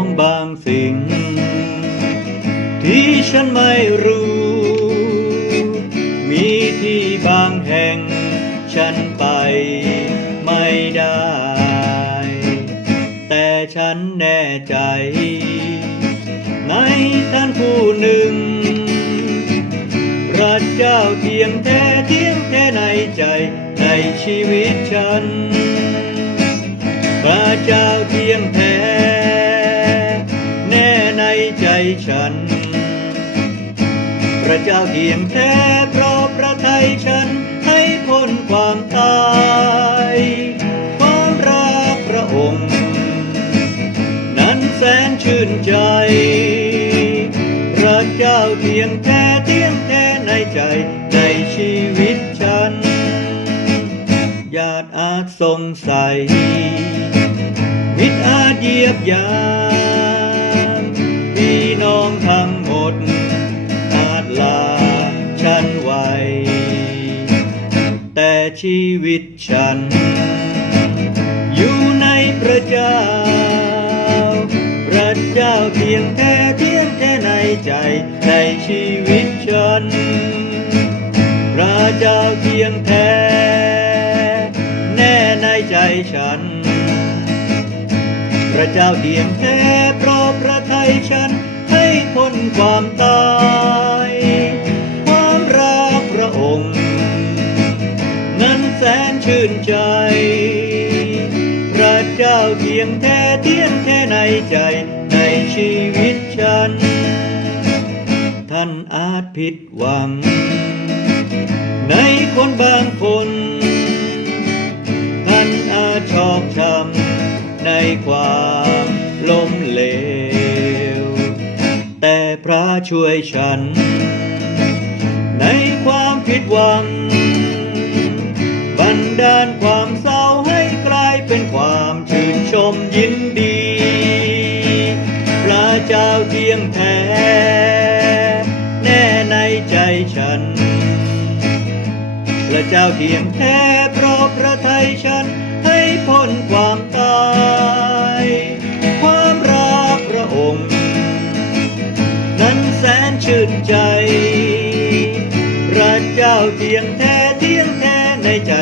ของบางสิ่ง ที่ฉันไม่รู้ มีที่บางแห่ง ฉันไปไม่ได้ แต่ฉันแน่ใจ ในท่านผู้หนึ่งพระเจ้าเที่ยงแท้เที่ยงแท้ในใจในชีวิตฉันพระเจ้าเที่ยงแท้ ฉัน พระเจ้าเที่ยงแท้เพราะพระทัยฉันให้พ้นความตายความรักพระองค์ นั้นแสนชื่นใจ พระเจ้าเที่ยงแท้เที่ยงแท้ในใจในชีวิตฉันญาติอาจสงสัยมิตรอาจเยียบยา ชีวิตฉัน อยู่ในพระเจ้า พระเจ้าเพียงแท้เพียงแท้ในใจในชีวิตฉัน พระเจ้าเพียงแท้แน่ในใจฉัน พระเจ้าเพียงแท้เพราะพระทัยฉันให้พ้นความตาย ใจ พระเจ้าเพียงแท้เที่ยงแท้ในใจในชีวิตฉัน ท่านอาจผิดหวัง ในคนบางคน ท่านอาจชอกช้ำในความล้มเหลว แต่พระช่วยฉัน ในความผิดหวัง ความชื่นชมยินดี พระเจ้าเที่ยงแท้ แน่ในใจฉัน พระเจ้าเที่ยงแท้เพราะพระทัยฉันให้พ้นความตาย ความรักพระองค์ นั้นแสนชื่นใจ พระเจ้าเที่ยงแท้เที่ยงแท้ในใจ